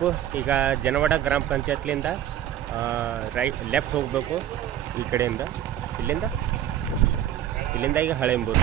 ನೋಡ್ಬೇಕು ಈಗ ಜನವಾಡ ಗ್ರಾಮ ಪಂಚಾಯತ್ಲಿಂದ ರೈಟ್ ಲೆಫ್ಟ್ ಹೋಗಬೇಕು ಈ ಕಡೆಯಿಂದ. ಇಲ್ಲಿಂದ? ಇಲ್ಲಿಂದ ಈಗ ಹಳೆಂಬೂರು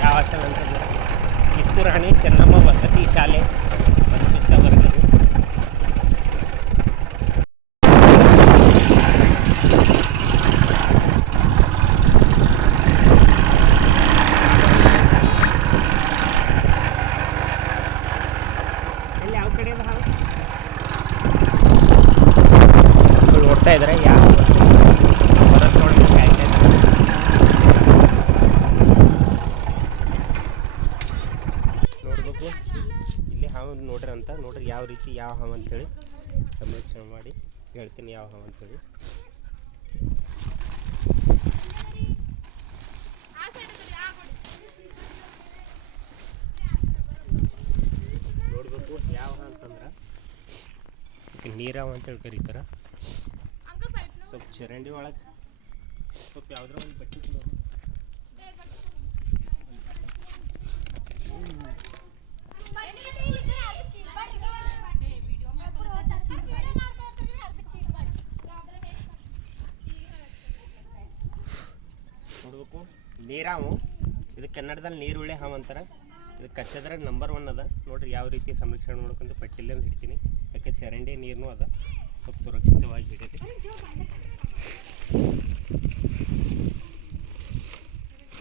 ಯಾವ ಹಾಸ್ಟೆಲ್ ಅಂತಂದ್ರೆ ಕಿತ್ತೂರು ರಾಣಿ ಚೆನ್ನಮ್ಮ ವಸತಿ ಶಾಲೆ ಮಧುಪಿತ್ತ ವರ್ಗದು ಎಲ್ಲಿ ಯಾವ ಕಡೆ ಅದ ಹಾವು? ಇವ್ರು ನೋಡ್ತಾ ಇದ್ದಾರೆ ಯಾವ ಹೊರಗೆ ನೋಡ್ಬೇಕು ಕಾಯ್ತಾ ಇದ್ದಾರೆ ನೋಡ್ಬೇಕು ಹಾವು ನೋಡ್ರಿ ಅಂತ ನೋಡ್ರಿ ಯಾವ ರೀತಿ ಯಾವ ಹಾವು ಅಂತೇಳಿ. ಸಂರಕ್ಷಣೆ ಮಾಡಿ ಹೇಳ್ತೀನಿ ಯಾವ ಹಾವು ಅಂತೇಳಿ. ನೋಡ್ಬೇಕು ಯಾವ ಹಾವು ಅಂತಂದ್ರೆ ಇದಕ್ಕೆ ನೀರಾವ ಅಂತೇಳಿ ಕರೀತಾರ. ಸ್ವಲ್ಪ ಚರಂಡಿ ಒಳಗೆ ಸ್ವಲ್ಪ ಯಾವ್ದಾರ ಒಂದು ಬಟ್ಟೆ ನೋಡ್ಬೇಕು. ನೀರಾವು ಇದು ಕನ್ನಡದಲ್ಲಿ ನೀರುಳ್ಳೆ ಹಾವು ಅಂತಾರೆ. ಇದು ಕಚ್ಚದ್ರೆ ನಂಬರ್ ಒನ್ ಅದ. ನೋಡ್ರಿ ಯಾವ ರೀತಿ ಸಂರಕ್ಷಣೆ ಮಾಡ್ಕೊಂಡು ಪಟ್ಟಿಲ್ಲ ಹಿಡ್ತೀನಿ ಯಾಕೆ ಚರಂಡಿ ನೀರ್ನು ಅದ. ಸ್ವಲ್ಪ ಸುರಕ್ಷಿತವಾಗಿ ಹಿಡೀರಿ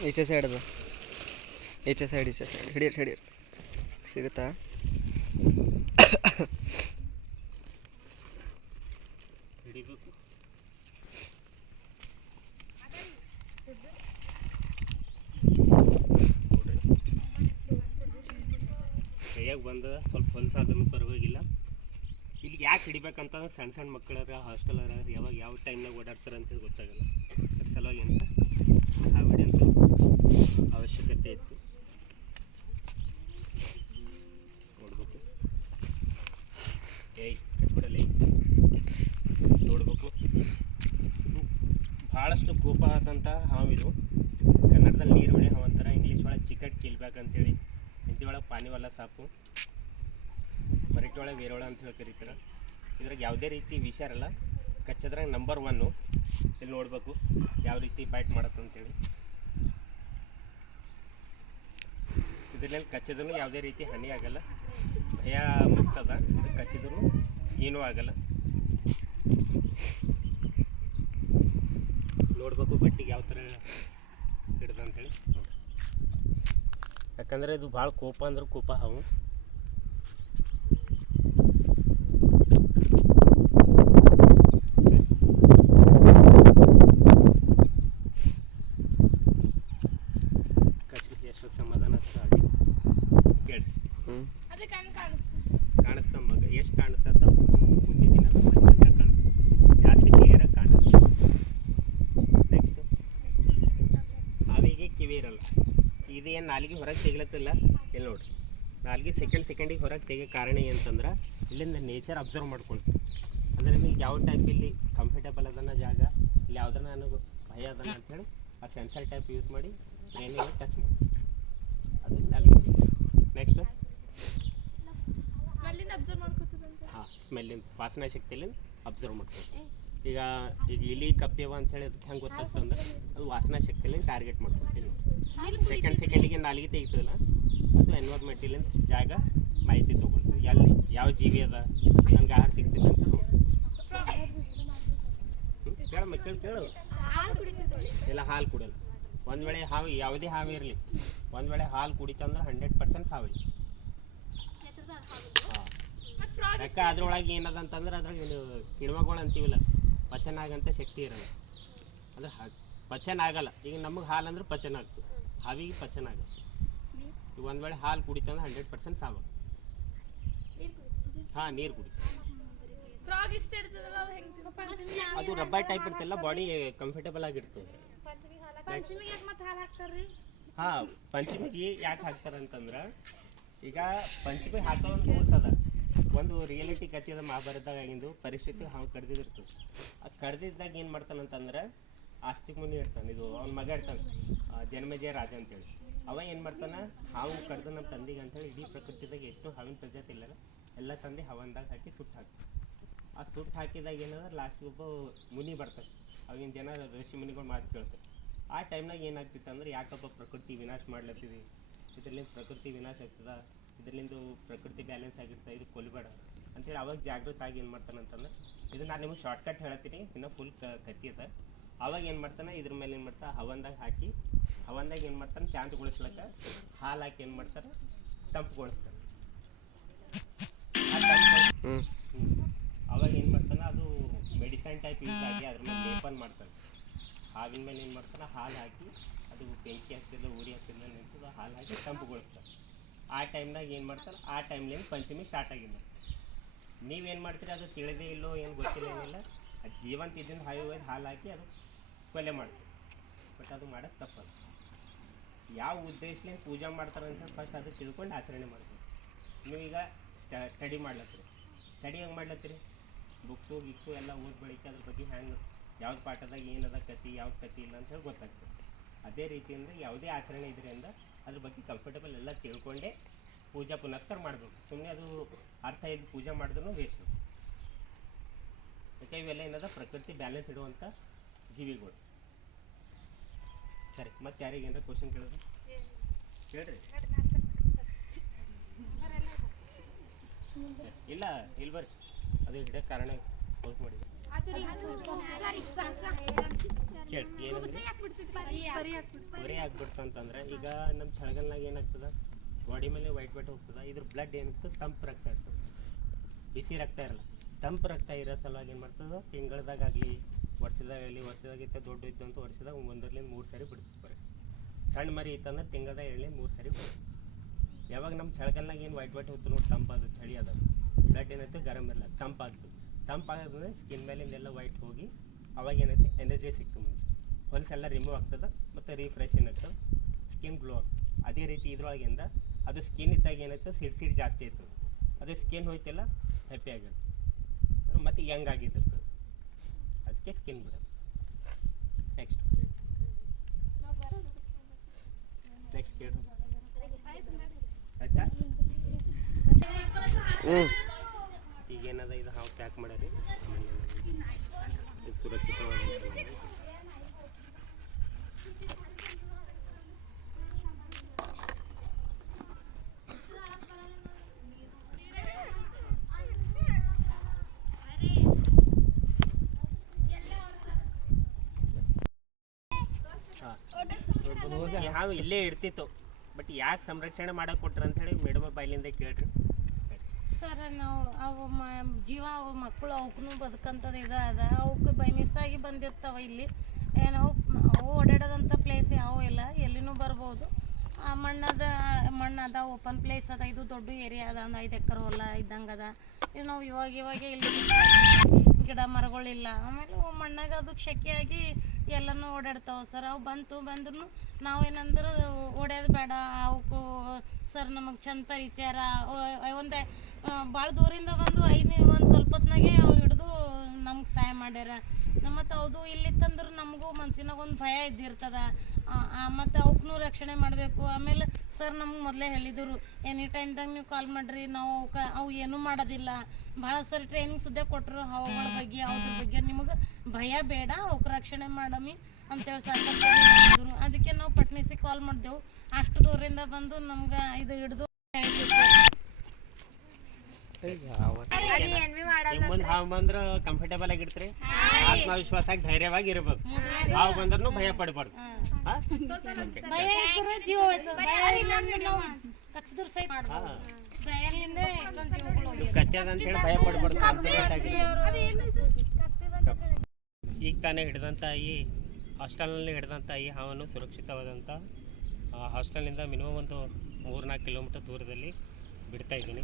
ಈಚೆ ಸೈಡ್ ಅದು. ಈಚೆ ಸೈಡ್ ಈಚೆ ಸೈಡ್ ಹಿಡಿಯರ್ ಹಿಡಿಯರ್ ಸಿಗುತ್ತಾ? ಕೈಯಾಗ ಬಂದದ ಸ್ವಲ್ಪ ಹೊಲಸಾದ್ರೂ ಪರವಾಗಿಲ್ಲ. ಇಲ್ಲಿ ಯಾಕೆ ಹಿಡಿಬೇಕಂತಂದ್ರೆ ಸಣ್ಣ ಸಣ್ಣ ಮಕ್ಕಳರ ಹಾಸ್ಟೆಲರ ಯಾವಾಗ ಯಾವ ಟೈಮ್ನಾಗ ಓಡಾಡ್ತಾರೆ ಅಂತೇಳಿ ಗೊತ್ತಾಗಲ್ಲ. ಅದ್ರ ಸಲುವಾಗಿ ಅಂತ ಆ ವಿಡಿಯೋ ಅವಶ್ಯಕತೆ ಇತ್ತು ನೋಡ್ಬೇಕು ಏಯ್ ನೋಡ್ಬೇಕು. ಭಾಳಷ್ಟು ಕೋಪ ಆದಂಥ ಹಾವಿದು ಕನ್ನಡದಲ್ಲಿ ನೀರುಳ್ಳಿ ಹಾವು ಅಂತಾರೆ, ಇಂಗ್ಲೀಷ್ ಒಳಗೆ ಚಿಕಟ್ ಕಿಲ್ಬೇಕಂತೇಳಿ ಹಿಂದಿ ಒಳಗೆ ಪಾನಿವಲ್ಲ ಸಾಪು ಮರಟಿ ಒಳಗೆ ವೇರೋಳ ಅಂತ ಹೇಳಿ ಕರೀತಾರೆ. ಇದ್ರಾಗ ಯಾವುದೇ ರೀತಿ ವಿಷ ಇರಲ್ಲ. ಕಚ್ಚದ್ರಾಗ ನಂಬರ್ ಒನ್ನು ಇಲ್ಲಿ ನೋಡಬೇಕು, ಯಾವ ರೀತಿ ಬೈಟ್ ಮಾಡತ್ತೆ ಅಂತೇಳಿ ಇದರಲ್ಲಿ ಕಚ್ಚಿದ್ರೂ ಯಾವುದೇ ರೀತಿ ಹಾನಿ ಆಗಲ್ಲ. ಭಯ ಮುಕ್ತದ ಇದು ಕಚ್ಚಿದ್ರು ಏನೂ ಆಗಲ್ಲ. ನೋಡ್ಬೇಕು ಬಟ್ಟಿಗೆ ಯಾವ ಥರ ಹಿಡ್ದಂತೇಳಿ. ಯಾಕಂದರೆ ಇದು ಭಾಳ ಕೋಪ ಅಂದ್ರೆ ಕೋಪ ಹಾವು ಕಚ್ಚಿ ಎಷ್ಟು ಸಮಾಧಾನ ಆಗ್ತದೆ ಹಾಗೆ ಕೇಳಿ ಹ್ಞೂ ಅದು ಕಣ್ ಕಾಣಿಸ್ತು ಕಾಣಿಸ್ತ ಮಗ ಎಷ್ಟು ಕಾಣಿಸ್ತದ ಮುಂದಿನ ದಿನ ಮಂಜ ಮಂಜ ಕಾಣಿಸ್ತದೆ ಜಾಸ್ತಿ ಕ್ಲಿಯರಾಗಿ ಕಾಣಿಸ್ತದೆ ನೆಕ್ಸ್ಟ್ ಹಾವಿಗೆ ಕಿವಿ ಇರಲ್ಲ ಇದು ಏನು ನಾಲ್ಗೆ ಹೊರಗೆ ತೆಗಿಲತ್ತಿಲ್ಲ. ಇಲ್ಲಿ ನೋಡಿರಿ. ನಾಲ್ಗೆ ಸೆಕೆಂಡ್ ಸೆಕೆಂಡಿಗೆ ಹೊರಗೆ ತೆಗೆ ಕಾರಣ ಏನಂತಂದ್ರೆ ಇಲ್ಲಿಂದ ನೇಚರ್ ಅಬ್ಸರ್ವ್ ಮಾಡ್ಕೊಳ್ತೀವಿ ಅಂದರೆ ನಿಮ್ಗೆ ಯಾವ ಟೈಪ್ ಇಲ್ಲಿ ಕಂಫರ್ಟೇಬಲ್ ಅದನ್ನ ಜಾಗ ಇಲ್ಲಿ ಯಾವ್ದಾರ ನನಗೆ ಭಯ ಅದನ್ನ ಅಂತೇಳಿ ಆ ಸೆನ್ಸರ್ ಟೈಪ್ ಯೂಸ್ ಮಾಡಿ ಬ್ರೈನಿಗೆ ಟಚ್ ಮಾಡಿ. ಅದು ನಾಲ್ಗೆ ನೆಕ್ಸ್ಟ್ ಹಾಂ ಸ್ಮೆಲ್ಲಿಂದ ವಾಸನಾ ಶಕ್ತಿಯಲ್ಲಿ ಅಬ್ಸರ್ವ್ ಮಾಡ್ತೀವಿ ಈಗ ಈಗ ಇಲಿ ಕಪ್ಪೆವ ಅಂತೇಳಿ ಅದಕ್ಕೆ ಹೆಂಗೆ ಗೊತ್ತಾಗ್ತದೆ ಅಂದ್ರೆ ಅದು ವಾಸನಾ ಶಕ್ತಿಯಲ್ಲಿ ಟಾರ್ಗೆಟ್ ಮಾಡ್ಕೊತೀವಿ ಸೆಕೆಂಡ್ ಸೆಕೆಂಡಿಗೆ ನಾಲಿಗೆ ತೆಗಿತದಲ್ಲ? ಅದು ಎನ್ವೈರ್ಮೆಂಟಿಲಿಂದ ಜಾಗ ಮಾಹಿತಿ ತೊಗೊಳ್ತೀವಿ ಎಲ್ಲಿ, ಯಾವ ಜೀವಿ ಅದ ನನ್ಗೆ ಆಹಾರ ಸಿಗ್ತಿದೆ ಅಂತ ಕೇಳ, ಕೇಳು. ಇಲ್ಲ, ಹಾಲು ಕುಡಿಯಲ್ಲ. ಒಂದು ವೇಳೆ ಹಾವು, ಯಾವುದೇ ಹಾವು ಇರಲಿ. ಒಂದು ವೇಳೆ ಹಾಲು ಕುಡಿತಂದ್ರೆ ಹಂಡ್ರೆಡ್ ಪರ್ಸೆಂಟ್ ಹಾವು ಯಾಕೆ ಅದ್ರೊಳಗೆ ಏನದ ಅಂತಂದ್ರೆ ಅದ್ರಾಗ ಇದು ಅಂತೀವಲ್ಲ ಪಚನ ಆಗಂತ ಶಕ್ತಿ ಇರಲ್ಲ. ಅಂದ್ರೆ ಪಚನ ಆಗಲ್ಲ ಈಗ ನಮಗೆ ಹಾಲು ಅಂದ್ರೆ ಪಚನ ಆಗ್ತದೆ ಹಾವಿಗೆ ಪಚನ ಆಗುತ್ತೆ. ಈಗ ಒಂದು ವೇಳೆ ಹಾಲು ಕುಡಿತಂದ್ರೆ ಹಂಡ್ರೆಡ್ ಪರ್ಸೆಂಟ್ ಸಾವು ಹಾಂ ನೀರು ಕುಡಿ ಫ್ರಾಗ್ ಇಷ್ಟ ಇರ್ತದಲ್ಲ ಅದು ರಬ್ಬರ್ ಟೈಪ್ ಇರ್ತಲ್ಲ ಬಾಡಿ ಕಂಫರ್ಟೇಬಲ್ ಆಗಿರ್ತದೆ. ಹಾಂ ಪಂಚಮಿಗೆ ಯಾಕೆ ಹಾಕ್ತಾರೆ ಅಂತಂದ್ರೆ ಈಗ ಪಂಚಮಿ ಹಾಕೋ ಒಂದು ರೂಲ್ಸ್ ಅದ. ಒಂದು ರಿಯಾಲಿಟಿ ಕಥೆ ಅದ ಮಹಾಭಾರತದಾಗ ಆಗಿಂದು ಪರಿಸ್ಥಿತಿ ಹಾವು ಕಡ್ದಿದಿರ್ತದೆ. ಅದು ಕಡ್ದಿದ್ದಾಗ ಏನು ಮಾಡ್ತಾನಂತಂದ್ರೆ ಆಸ್ತಿ ಮುನಿ ಇರ್ತಾನೆ. ಇದು ಅವ್ನ ಮಗ ಇರ್ತಾನೆ. ಜನ್ಮಜಯ ರಾಜ ಅಂತೇಳಿ. ಅವ ಏನು ಮಾಡ್ತಾನೆ? ಹಾವು ಕಡ್ದು ನಮ್ಮ ತಂದಿಗೆ ಅಂತೇಳಿ ಇಡೀ ಪ್ರಕೃತಿದಾಗ ಎಷ್ಟು ಹಾವಿನ ಪ್ರಜಾತಿ ಇಲ್ಲ ಎಲ್ಲ ತಂದು ಹವನ್ದಾಗ ಹಾಕಿ ಸುಟ್ಟು ಹಾಕ್ತಾರೆ ಆ ಸುಟ್ಟು ಹಾಕಿದಾಗ ಏನಾದ್ರೆ ಲಾಸ್ಟಿಗೆ ಒಬ್ಬ ಮುನಿ ಬರ್ತಾರೆ ಅವಾಗಿನ ಜನ ಋಷಿ ಮುನಿಗಳು ಮಾತು ಕೇಳ್ತಾರೆ. ಆ ಟೈಮ್ನಾಗ ಏನಾಗ್ತಿತ್ತು ಅಂದ್ರೆ, ಯಾಕಪ್ಪ ಪ್ರಕೃತಿ ವಿನಾಶ ಮಾಡ್ಲತ್ತೀವಿ ಇದರಿಂದ ಪ್ರಕೃತಿ ವಿನಾಶ ಆಗ್ತದ? ಇದರಿಂದ ಪ್ರಕೃತಿ ಬ್ಯಾಲೆನ್ಸ್ ಆಗಿರ್ತದೆ? ಇದು ಕೊಲ್ಬೇಡ. ಅಂತೇಳಿ ಅವಾಗ ಜಾಗೃತ ಆಗಿ ಏನು ಮಾಡ್ತಾನಂತಂದ್ರೆ ಇದು ನಾನು ನಿಮಗೆ ಶಾರ್ಟ್ಕಟ್ ಹೇಳ್ತೀನಿ ಇನ್ನೂ ಫುಲ್ ಕತ್ತಿ ಅದ. ಅವಾಗ ಏನು ಮಾಡ್ತಾನೆ? ಇದ್ರ ಮೇಲೆ ಏನು ಮಾಡ್ತಾ ಹವನ್ದಾಗ ಹಾಕಿ ಹವನ್ದಾಗ ಏನು ಮಾಡ್ತಾನೆ? ಶಾಂತಗೊಳಿಸ್ಲಕ್ಕ. ಹಾಲು ಹಾಕಿ ಏನು ಮಾಡ್ತಾರೆ ತಂಪುಗೊಳಿಸ್ತಾನೆ. ಅವಾಗ ಏನು ಮಾಡ್ತಾನೆ? ಅದು ಮೆಡಿಸನ್ ಟೈಪ್ ಯೂಸ್ ಆಗಿ ಅದ್ರ ಮೇಲೆ ಲೇಪನ್ ಮಾಡ್ತಾನೆ. ಹಾವಿನ ಮೇಲೆ ಏನು ಮಾಡ್ತಾನೆ? ಹಾಲು ಹಾಕಿ ಅದು ಬೆಂಕಿ ಹಚ್ಚಿಲ್ಲ ಉರಿ ಹಾಕ್ತಿಲ್ಲ ನಿಂತದ ಹಾಲು ಹಾಕಿ ತಂಪುಗೊಳಿಸ್ತಾರೆ ಆ ಟೈಮ್ನಾಗ ಏನು ಮಾಡ್ತಾರೆ ಆ ಟೈಮ್ಲಿಂದ ಪಂಚಮಿ ಸ್ಟಾರ್ಟ್ ಆಗಿಲ್ಲ ನೀವೇನು ಮಾಡ್ತೀರಿ? ಅದು ತಿಳಿದೇ ಇಲ್ಲೋ ಏನು ಗೊತ್ತಿಲ್ಲ ಏನಿಲ್ಲ. ಅದು ಜೀವಂತ ಇದ್ದಿಂದ ಹಾಯಿ ಹಾಲು ಹಾಕಿ ಅದು ಕೊಲೆ ಮಾಡ್ತೀವಿ. ಬಟ್ ಅದು ಮಾಡೋದು ತಪ್ಪದು ಯಾವ ಉದ್ದೇಶದಿಂದ ಪೂಜೆ ಮಾಡ್ತಾರೆ ಅಂತ ಫಸ್ಟ್ ಅದು ತಿಳ್ಕೊಂಡು ಆಚರಣೆ ಮಾಡ್ತೀವಿ. ನೀವೀಗ ಸ್ಟಡಿ ಮಾಡ್ಲತ್ತೀರಿ. ಸ್ಟಡಿ ಹೆಂಗೆ ಮಾಡ್ಲತ್ತೀರಿ? ಬುಕ್ಸು ಗಿಕ್ಸು ಎಲ್ಲ ಓದ್ ಬಳಿಕೆ ಅದ್ರ ಬಗ್ಗೆ ಹ್ಯಾಂಗೆ ಯಾವ್ದು ಪಾಠದಾಗ ಏನದ ಕತಿ ಯಾವ್ದು ಕತಿ ಇಲ್ಲ ಅಂತ ಹೇಳಿ ಗೊತ್ತಾಗ್ತದೆ. ಅದೇ ರೀತಿಯಿಂದ ಯಾವುದೇ ಆಚರಣೆ ಇದರಿಂದ ಅದ್ರ ಬಗ್ಗೆ ಕಂಫರ್ಟಬಲ್ ಎಲ್ಲ ತಿಳ್ಕೊಂಡೇ ಪೂಜಾ ಪುನಸ್ಕಾರ ಮಾಡಬೇಕು. ಸುಮ್ಮನೆ ಅದು ಅರ್ಥ ಇದ್ದು ಪೂಜೆ ಮಾಡಿದ್ರು ವೇಸ್ಟು ಯಾಕೆ ಇವೆಲ್ಲ ಏನದ? ಪ್ರಕೃತಿ ಬ್ಯಾಲೆನ್ಸ್ ಇಡುವಂಥ ಜೀವಿಗಳು. ಸರಿ ಮತ್ತೆ ಯಾರಿಗೆ ಏನಾರ ಕ್ವಶನ್ ಕೇಳೋದು? ಹೇಳ್ರಿ. ಇಲ್ಲ ಇಲ್ಲಿ ಬರ್ರಿ. ಅದು ಹಿಡಿಯೋ ಕಾರಣ ಹೋಗಿ ಮಾಡಿ ಬರೀ ಆಗ್ಬಿಡ್ತು ಅಂತಂದ್ರೆ ಈಗ ನಮ್ಮ ಚಳಗಲ್ನಾಗ ಏನಾಗ್ತದ? ಬಾಡಿ ಮೇಲೆ ವೈಟ್ ವೈಟ್ ಹೋಗ್ತದ ಇದ್ರ ಬ್ಲಡ್ ಏನಿತ್ತು ತಂಪು ರಕ್ತ ಇರ್ತದೆ. ಬಿಸಿ ರಕ್ತ ಇರಲ್ಲ. ತಂಪು ರಕ್ತ ಇರೋ ಸಲುವಾಗಿ ಏನು ಮಾಡ್ತದ? ತಿಂಗಳದಾಗಲಿ ವರ್ಷದಾಗಲಿ ಇತ್ತ ದೊಡ್ಡ ಇದ್ದಂತೂ ವರ್ಷದಾಗ ಒಂದರಿಂದ ಮೂರು ಸಾರಿ ಬಿಡ್ತಿತ್ತು ಸಣ್ಣ ಮರಿ ಇತ್ತಂದ್ರೆ ತಿಂಗಳದಾಗ ಎಳ್ಳಿ ಮೂರು ಸಾರಿ ಬಿಡ್ತದೆ ಯಾವಾಗ ನಮ್ಮ ಚಳಿಗಾಲನಾಗ ಏನು ವೈಟ್ ವೈಟ್ ಹೊತ್ತು ನೋಡಿ ತಂಪದು, ಚಳಿ ಅದ. ಬ್ಲಡ್ ಏನೈತೆ? ಗರಂ ಇರಲ್ಲ ತಂಪಾಗ್ತದೆ ತಂಪಾಗೋದ್ರೆ ಸ್ಕಿನ್ ಮೇಲಿಂದೆಲ್ಲ ವೈಟ್ ಹೋಗಿ ಅವಾಗ ಏನೈತೆ? ಎನರ್ಜಿ ಸಿಕ್ತು ಮುಂಚೆ ಹೊಲಸೆಲ್ಲ ರಿಮೂವ್ ಆಗ್ತದೆ ಮತ್ತು ರೀಫ್ರೆಶ್ ಏನಾಗ್ತದೆ ಸ್ಕಿನ್ ಗ್ಲೋ ಆಗ್ತದೆ. ಅದೇ ರೀತಿ ಇದ್ರೊಳಗಿಂದ ಅದು ಸ್ಕಿನ್ ಇದ್ದಾಗ ಏನಾಯ್ತು ಸಿಡ್ ಸಿಡ್ ಜಾಸ್ತಿ ಇತ್ತು ಅದೇ ಸ್ಕಿನ್ ಹೋಯ್ತಲ್ಲ ಹ್ಯಾಪಿ ಆಗಿರ್ತದೆ ಮತ್ತು ಯಂಗ್ ಆಗಿರ್ತದೆ ಅದಕ್ಕೆ ಸ್ಕಿನ್ ಬಿಡೋದು ನೆಕ್ಸ್ಟ್ ನೆಕ್ಸ್ಟ್ ಕೇಳು. ಆಯ್ತಾ? ಹ್ಞೂ ಈಗ ಏನದ ಇದು ಹಾವು ಪ್ಯಾಕ್ ಮಾಡ್ಯಾರಿ ಆಮೇಲೆ ಇದು ಸುರಕ್ಷಿತವಾಗಿ ಈ ಹಾವು ಇಲ್ಲೇ ಇರ್ತಿತ್ತು. ಬಟ್ ಯಾಕೆ ಸಂರಕ್ಷಣೆ ಮಾಡಕ್ ಕೊಟ್ರ ಅಂತ ಹೇಳಿ ಮೇಡಮ್ ಬಾಯಿಲಿಂದ ಕೇಳ್ರಿ. ಸರ್ ನಾವು ಅವು ಮ ಜೀವ ಅವು ಮಕ್ಕಳು ಅವಕ್ಕೂ ಬದುಕಂಥದ್ದು ಇದು ಅದ. ಅವಕ್ಕೆ ಬೈ ಮಿಸ್ ಆಗಿ ಬಂದಿರ್ತಾವ ಇಲ್ಲಿ. ಏನು ಅವು ಅವು ಓಡಾಡೋದಂಥ ಪ್ಲೇಸ್ ಯಾವ ಇಲ್ಲ. ಎಲ್ಲಿನೂ ಬರ್ಬೋದು. ಆ ಮಣ್ಣದ ಮಣ್ಣು ಅದ ಓಪನ್ ಪ್ಲೇಸ್ ಅದ. ಇದು ದೊಡ್ಡ ಏರಿಯಾ ಅದ. ಒಂದು ಐದು ಎಕರೆ ಹೊಲ ಇದ್ದಂಗೆ ಅದ. ಇದು ನಾವು ಇವಾಗ ಇವಾಗ ಇಲ್ಲಿ ಗಿಡ ಮರಗಳಿಲ್ಲ. ಆಮೇಲೆ ಮಣ್ಣಾಗ ಅದು ಶೆಕೆಯಾಗಿ ಎಲ್ಲನೂ ಓಡಾಡ್ತಾವೆ ಸರ್. ಅವು ಬಂತು ಬಂದ್ರೂ ನಾವೇನಂದ್ರೆ ಓಡ್ಯೋದು ಬೇಡ. ಅವಕ್ಕೂ ಸರ್ ನಮಗೆ ಚಂದ ಪರಿಚಾರ. ಒಂದು ಭಾಳ ದೂರಿಂದ ಬಂದು ಐದು ಒಂದು ಸ್ವಲ್ಪ ಹೊತ್ನಾಗೆ ಅವ್ರು ನಮ್ಗೆ ಸಹಾಯ ಮಾಡ್ಯಾರ. ಮತ್ತು ಇಲ್ಲಿ ಇಲ್ಲಿತ್ತಂದ್ರೆ ನಮಗೂ ಮನ್ಸಿನಾಗ ಒಂದು ಭಯ ಇದ್ದಿರ್ತದ. ಮತ್ತು ಅವಕ್ಕೂ ರಕ್ಷಣೆ ಮಾಡಬೇಕು. ಆಮೇಲೆ ಸರ್ ನಮ್ಗೆ ಮೊದಲೇ ಹೇಳಿದರು, ಎನಿ ಟೈಮ್ದಾಗ ನೀವು ಕಾಲ್ ಮಾಡಿರಿ, ನಾವು ಅವಕ್ಕೆ ಅವು ಏನೂ ಮಾಡೋದಿಲ್ಲ. ಭಾಳ ಸರಿ ಟ್ರೈನಿಂಗ್ ಸುದ್ದೆ ಕೊಟ್ಟರು ಹವಾಗಳ ಬಗ್ಗೆ ಅವ್ರ ಬಗ್ಗೆ ನಿಮಗೆ ಭಯ ಬೇಡ ಅವಕ್ಕೆ ರಕ್ಷಣೆ ಮಾಡಮಿ. ಅಂತೇಳಿ ಸರ್ ಅದಕ್ಕೆ ನಾವು ಪಟ್ನಿಸಿ ಕಾಲ್ ಮಾಡಿದೆವು. ಅಷ್ಟು ದೂರಿಂದ ಬಂದು ನಮ್ಗೆ ಇದು ಹಿಡಿದು ಈಗ ಮುಂದೆ ಹಾವು ಬಂದ್ರೆ ಕಂಫರ್ಟೇಬಲ್ ಆಗಿರ್ತೀರಿ ಆತ್ಮವಿಶ್ವಾಸ ಧೈರ್ಯವಾಗಿ ಇರ್ಬೇಕು. ಹಾವು ಬಂದ್ರೂ ಭಯ ಪಡಬಾರ್ದು. ಕಚ್ಚದಂತ ಹೇಳಿ ಭಯ ಪಡಬಾರ್ದು. ಕಾನ್ಫಿಡೆಂಟ್ ಆಗಿ ಈಗ ತಾನೇ ಹಿಡಿದಂತ ಈ ಹಾಸ್ಟೆಲ್ನಲ್ಲಿ ಹಿಡಿದಂಥ ಈ ಹಾವನ್ನು ಸುರಕ್ಷಿತವಾದಂಥ ಆ ಹಾಸ್ಟೆಲ್ನಿಂದ ಮಿನಿಮಮ್ ಒಂದು ಮೂರು ನಾಲ್ಕು ಕಿಲೋಮೀಟರ್ ದೂರದಲ್ಲಿ ಬಿಡ್ತಾ ಇದ್ದೀನಿ.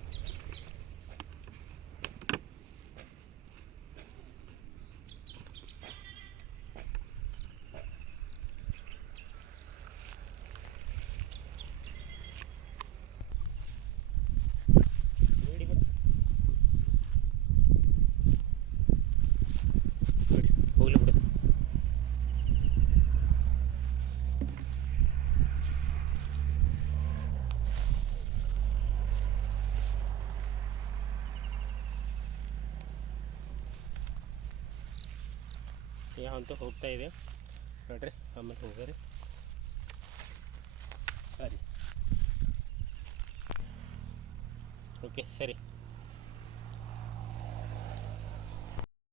ನೋಡಿ ಬಿಡು ಬಿಡಿ ಹೋಗ್ಲಿ ಬಿಡು ಯಾವ ಅಂತೂ ಹೋಗ್ತಾ ಇದೆ. ನೋಡ್ರಿ ಆಮೇಲೆ ಹೋಗ್ರಿ. ಸರಿ. ಓಕೆ ಸರಿ.